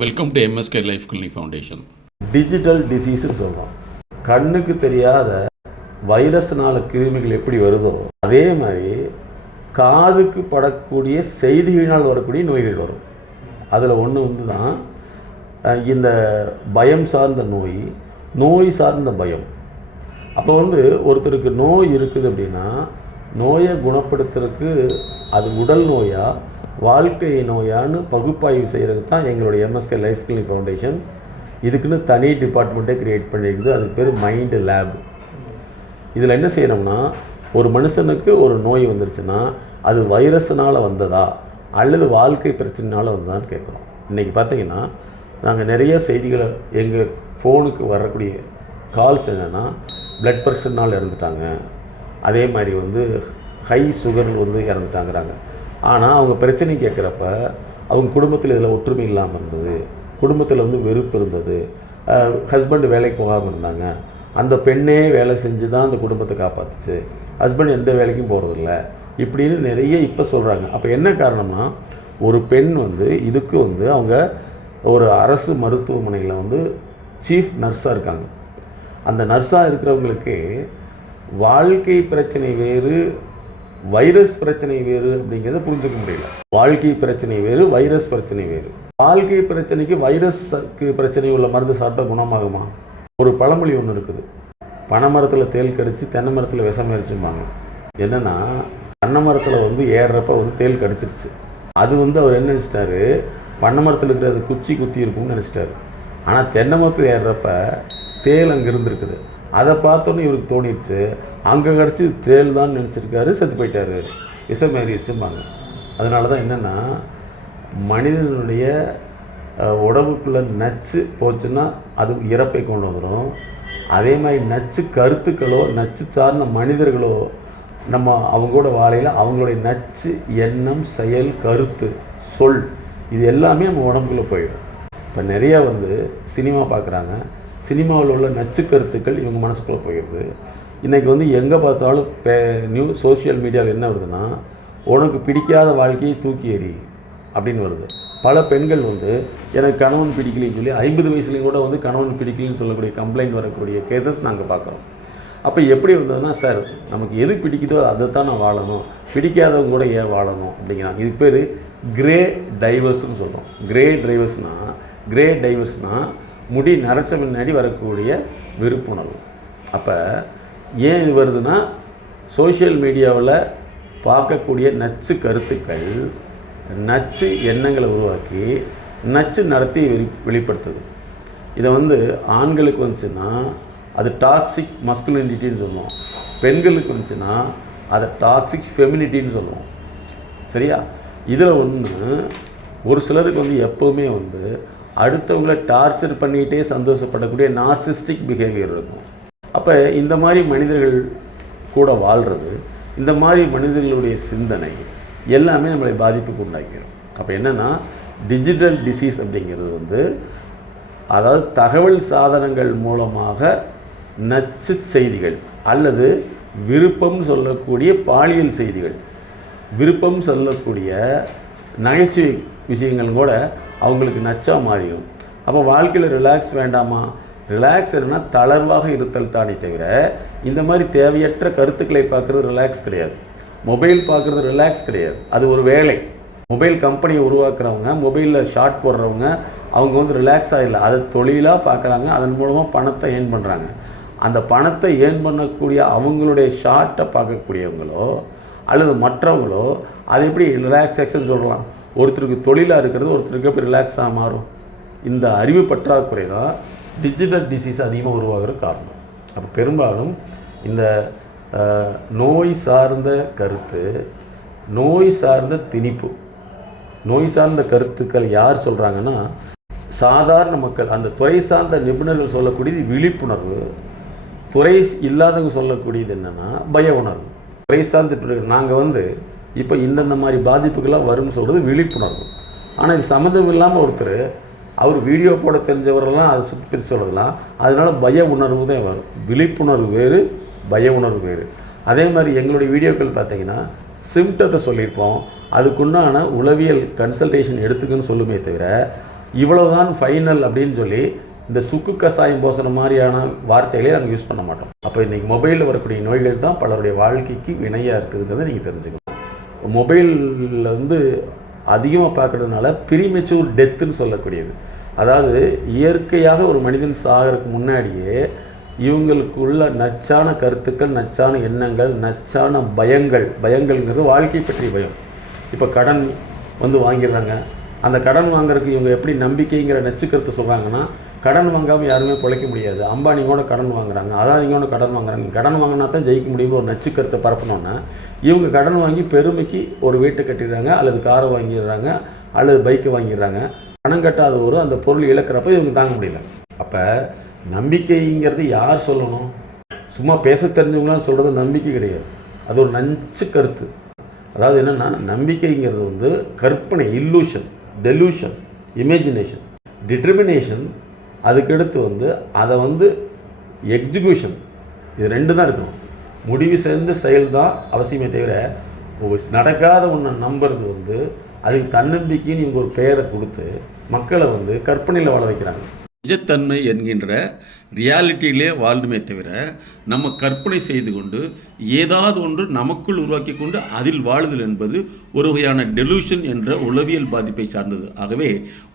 Welcome to MSK life clinic foundation digital டிசீஸ்னு சொல்கிறோம் கண்ணுக்கு தெரியாத வைரஸ்னால கிருமிகள் எப்படி வருதோ அதே மாதிரி காதுக்கு படக்கூடிய செய்திகளினால் வரக்கூடிய நோய்கள் வரும். அதில் ஒன்று வந்து தான் இந்த பயம் சார்ந்த நோய் நோய் சார்ந்த பயம். அப்போ வந்து ஒருத்தருக்கு நோய் இருக்குது அப்படின்னா நோயை குணப்படுத்துறதுக்கு அது உடல் நோயாக வாழ்க்கை நோயான்னு பகுப்பாய்வு செய்கிறது தான் எங்களுடைய எம்எஸ்கே லைஃப் கிளினிக் ஃபவுண்டேஷன் இதுக்குன்னு தனி டிபார்ட்மெண்ட்டே க்ரியேட் பண்ணியிருக்குது. அதுக்கு பேர் மைண்டு லேப் இதில் என்ன செய்யணும்னா ஒரு மனுஷனுக்கு ஒரு நோய் வந்துருச்சுன்னா அது வைரஸ்னால் வந்ததா? அல்லது வாழ்க்கை பிரச்சனைனால வந்ததான்னு கேட்குறோம். இன்றைக்கி பார்த்தீங்கன்னா நாங்கள் நிறைய செய்திகளை எங்கள் ஃபோனுக்கு வரக்கூடிய கால்ஸ் என்னென்னா ப்ளட் ப்ரெஷர்னால் இறந்துட்டாங்க. அதே மாதிரி வந்து ஹை சுகர் வந்து இறந்துட்டாங்கிறாங்க. ஆனால் அவங்க பிரச்சனை கேட்குறப்ப அவங்க குடும்பத்தில் இதில் ஒற்றுமை இல்லாமல் இருந்தது. குடும்பத்தில் வந்து வெறுப்பு இருந்தது. ஹஸ்பண்ட் வேலைக்கு போகாமல் இருந்தாங்க. அந்த பெண்ணே வேலை செஞ்சு தான் அந்த குடும்பத்தை காப்பாற்றுச்சு ஹஸ்பண்ட் எந்த வேலைக்கும் போகிறதில்ல இப்படின்னு நிறைய இப்போ சொல்கிறாங்க அப்போ என்ன காரணம்னா ஒரு பெண் வந்து இதுக்கு வந்து அவங்க ஒரு அரசு மருத்துவமனையில் வந்து சீஃப் நர்ஸாக இருக்காங்க. அந்த நர்ஸாக இருக்கிறவங்களுக்கு வாழ்க்கை பிரச்சனை வேறு வைரஸ் பிரச்சனை வேறு அப்படிங்கிறத புரிஞ்சுக்க முடியல. வாழ்க்கை பிரச்சனை வேறு வைரஸ் பிரச்சனை வேறு. வாழ்க்கை பிரச்சனைக்கு வைரஸ்க்கு பிரச்சனை உள்ள மருந்து சாப்பிட்டா குணமாகுமா? ஒரு பழமொழி ஒன்று இருக்குது. பனை மரத்தில் தேல் கடிச்சு தென்னை மரத்தில் விஷம் எரிச்சும்பாங்க. என்னென்னா தென்னை மரத்தில் வந்து ஏறுறப்ப வந்து தேல் கடிச்சிருச்சு. அது வந்து அவர் என்ன நினச்சிட்டாரு? பனை மரத்தில் இருக்கிற அது குச்சி குத்தி இருக்கும்னு நினச்சிட்டாரு. ஆனால் தென்னை மரத்தில் ஏறுறப்ப தேல் அங்கே இருந்திருக்குது. அதை பார்த்தோன்னே இவருக்கு தோணிடுச்சு. அங்கே கிடச்சி தேல் தான் நினச்சிருக்காரு செத்து போயிட்டாரு. விஷம் ஏறிடுச்சும்பாங்க அதனால தான் என்னென்னா மனிதனுடைய உடம்புக்குள்ளே நச்சு போச்சுன்னா அது இறப்பை கொண்டு வந்துடும் அதே மாதிரி நச்சு கருத்துக்களோ நச்சு சார்ந்த மனிதர்களோ நம்ம அவங்களோட வாழையில் அவங்களுடைய நச்சு எண்ணம் செயல் கருத்து சொல் இது எல்லாமே நம்ம உடம்புக்குள்ளே போயிடும். இப்போ நிறையா வந்து சினிமா பார்க்குறாங்க சினிமாவில் உள்ள நச்சு கருத்துக்கள் இவங்க மனசுக்குள்ளே போயிடுது. இன்றைக்கி வந்து எங்கே பார்த்தாலும் பே நியூ சோஷியல் மீடியாவில் என்ன வருதுன்னா உனக்கு பிடிக்காத வாழ்க்கையை தூக்கி எறி அப்படின்னு வருது. பல பெண்கள் வந்து எனக்கு கணவன் பிடிக்கலன்னு சொல்லி ஐம்பது வயசுலேயும் கூட வந்து கணவன் பிடிக்கலன்னு சொல்லக்கூடிய கம்ப்ளைண்ட் வரக்கூடிய கேசஸ் நாங்கள் பார்க்குறோம். அப்போ எப்படி வந்ததுன்னா சார் நமக்கு எது பிடிக்குதோ அதை தான் நான் வாழணும். பிடிக்காதவங்க கூட ஏன் வாழணும்? அப்படிங்கிறாங்க. இது பேர் கிரே டைவர்ஸ்னு சொல்கிறோம் கிரே டிரைவர்ஸ்னால் கிரே டைவர்ஸ்னால் முடி நரைச்ச முன்னாடி வரக்கூடிய வெறுப்புணர்வு அப்போ ஏன் இது வருதுன்னா சோஷியல் மீடியாவில் பார்க்கக்கூடிய நச்சு கருத்துக்கள் நச்சு எண்ணங்களை உருவாக்கி நச்சு நடத்தி வெளி வெளிப்படுத்துது. இதை வந்து ஆண்களுக்கு வந்துச்சுன்னா அது டாக்ஸிக் மஸ்குலினிட்டின்னு சொல்லுவோம். பெண்களுக்கு வந்துச்சுன்னா அதை டாக்ஸிக் ஃபெமினிட்டின்னு சொல்லுவோம். சரியா? இதில் ஒன்று ஒரு சிலருக்கு வந்து எப்போவுமே வந்து அடுத்தவங்கள டார்ச்சர் பண்ணிகிட்டே சந்தோஷப்படக்கூடிய நார்சிஸ்டிக் பிஹேவியர் இருக்கும். அப்போ இந்த மாதிரி மனிதர்கள் கூட வாழ்கிறது இந்த மாதிரி மனிதர்களுடைய சிந்தனை எல்லாமே நம்மளை பாதிப்புக்கு உண்டாக்கிடும் அப்போ என்னென்னா டிஜிட்டல் டிசீஸ் அப்படிங்கிறது வந்து அதாவது தகவல் சாதனங்கள் மூலமாக நச்சு செய்திகள் அல்லது விருப்பம் சொல்லக்கூடிய பாலியல் செய்திகள் விருப்பம் சொல்லக்கூடிய நகைச்சுவை விஷயங்கள் கூட அவங்களுக்கு நச்சா மாறிடும். அப்போ வாழ்க்கையில் ரிலாக்ஸ் வேண்டாமா? ரிலாக்ஸ் என்னன்னா தளர்வாக இருத்தல் தானே தவிர இந்த மாதிரி தேவையற்ற கருத்துக்களை பார்க்குறது ரிலாக்ஸ் கிடையாது. மொபைல் பார்க்குறது ரிலாக்ஸ் கிடையாது. அது ஒரு வேலை. மொபைல் கம்பெனியை உருவாக்குறவங்க மொபைலில் ஷார்ட் போடுறவங்க அவங்க வந்து ரிலாக்ஸ் ஆகிடல அதை தொழிலாக பார்க்குறாங்க. அதன் மூலமாக பணத்தை ஏர்ன் பண்ணுறாங்க அந்த பணத்தை ஏர்ன் பண்ணக்கூடிய அவங்களுடைய ஷார்ட்டை பார்க்கக்கூடியவங்களோ அல்லது மற்றவங்களோ அது எப்படி ரிலாக்ஸேஷன் சொல்லலாம். ஒருத்தருக்கு தொழிலாக இருக்கிறது ஒருத்தருக்கு இப்போ ரிலாக்ஸாக மாறும்? இந்த அறிவு பற்றாக்குறை தான் டிஜிட்டல் டிசீஸ் அதிகமாக உருவாகிற காரணம். அப்போ பெரும்பாலும் இந்த நோய் சார்ந்த கருத்து நோய் சார்ந்த திணிப்பு நோய் சார்ந்த கருத்துக்கள் யார் சொல்கிறாங்கன்னா சாதாரண மக்கள் அந்த துறை சார்ந்த நிபுணர்கள் சொல்லக்கூடியது விழிப்புணர்வு துறை இல்லாதவங்க சொல்லக்கூடியது என்னென்னா பய உணர்வு. துறை சார்ந்த நாங்கள் வந்து இப்போ இந்தந்த மாதிரி பாதிப்புகள்லாம் வரும்னு சொல்கிறது விழிப்புணர்வு. ஆனால் இது சம்மந்தம் இல்லாமல் ஒருத்தர் அவர் வீடியோ போட தெரிஞ்சவரெல்லாம் அதை சுற்றி பிரித்து சொல்லலாம் அதனால் பய உணர்வு தான் வரும். விழிப்புணர்வு வேறு பய உணர்வு வேறு. அதே மாதிரி எங்களுடைய வீடியோக்கள் பார்த்தீங்கன்னா சிம்டத்தை சொல்லியிருப்போம். அதுக்குண்டான உளவியல் கன்சல்டேஷன் எடுத்துக்குன்னு சொல்லுமே தவிர இவ்வளோதான் ஃபைனல் அப்படின்னு சொல்லி இந்த சுக்கு கசாயம் போசன மாதிரியான வார்த்தைகளே நாங்கள் யூஸ் பண்ண மாட்டோம். அப்போ இன்றைக்கி மொபைலில் வரக்கூடிய நோய்கள் தான் பலருடைய வாழ்க்கைக்கு வினையாக இருக்குதுங்கிறத நீங்கள் தெரிஞ்சுக்கணும். மொபைலில் வந்து அதிகமாக பார்க்கறதுனால ப்ரீமெச்சூர் டெத்துன்னு சொல்லக்கூடியது. அதாவது இயற்கையாக ஒரு மனிதன் சாகிறதுக்கு முன்னாடியே இவங்களுக்குள்ள நச்சான கருத்துக்கள் நச்சான எண்ணங்கள் நச்சான பயங்கள் பயங்கள்ங்கிறது வாழ்க்கை பற்றிய பயம். இப்போ கடன் வந்து வாங்கிடுறாங்க. அந்த கடன் வாங்குறதுக்கு இவங்க எப்படி நம்பிக்கைங்கிற நச்சுக்கருத்தை சொல்கிறாங்கன்னா கடன் வாங்காமல் யாருமே பிழைக்க முடியாது. அம்பானிங்கோட கடன் வாங்குறாங்க. அதானிங்கோட கடன் வாங்குறாங்க. கடன் வாங்கினா தான் ஜெயிக்க முடியும் ஒரு நச்சுக்கருத்தை பரப்பினோன்னா இவங்க கடன் வாங்கி பெருமைக்கு ஒரு வீட்டை கட்டிடுறாங்க அல்லது காரை வாங்கிடுறாங்க அல்லது பைக்கை வாங்கிடுறாங்க. பணம் கட்டாத ஒரு அந்த பொருள் இழக்கிறப்ப இவங்க தாங்க முடியல. அப்போ நம்பிக்கைங்கிறது யார் சொல்லணும்? சும்மா பேச தெரிஞ்சவங்களாம் சொல்கிறது நம்பிக்கை கிடையாது. அது ஒரு நச்சு கருத்து அதாவது என்னென்னா நம்பிக்கைங்கிறது வந்து கற்பனை இல்லூஷன் டெலூஷன் இமேஜினேஷன் டிட்டர்மினேஷன் அதுக்கடுத்து வந்து அதை வந்து எக்ஸிக்யூஷன் இது ரெண்டு தான் இருக்கணும். முடிவு சேர்ந்த செயல் தான் அவசியமே தவிர நடக்காத ஒன்றை நம்புறது வந்து அதுக்கு தன்னம்பிக்கைன்னு இவங்க ஒரு பெயரை கொடுத்து மக்களை வந்து கற்பனையில் வாழ வைக்கிறாங்க. நிஜத்தன்மை என்கின்ற ரியாலிட்டியிலே வாழணுமே தவிர நம்ம கற்பனை செய்து கொண்டு ஏதாவது ஒன்று நமக்குள் உருவாக்கி கொண்டு அதில் வாழுதல் என்பது ஒரு வகையான டெலூஷன் என்ற உளவியல் பாதிப்பை சார்ந்தது. ஆகவே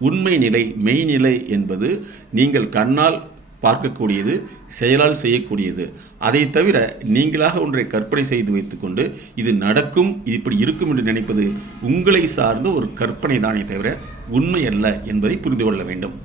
உண்மை நிலை மெய்நிலை என்பது நீங்கள் கண்ணால் பார்க்கக்கூடியது செயலால் செய்யக்கூடியது. அதை தவிர நீங்களாக ஒன்றை கற்பனை செய்து வைத்துக்கொண்டு இது நடக்கும் இது இப்படி இருக்கும் என்று நினைப்பது உங்களை சார்ந்த ஒரு கற்பனை தானே தவிர உண்மை அல்ல என்பதை புரிந்து கொள்ள வேண்டும்.